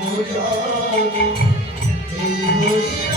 Oh, yeah. Hey, hey.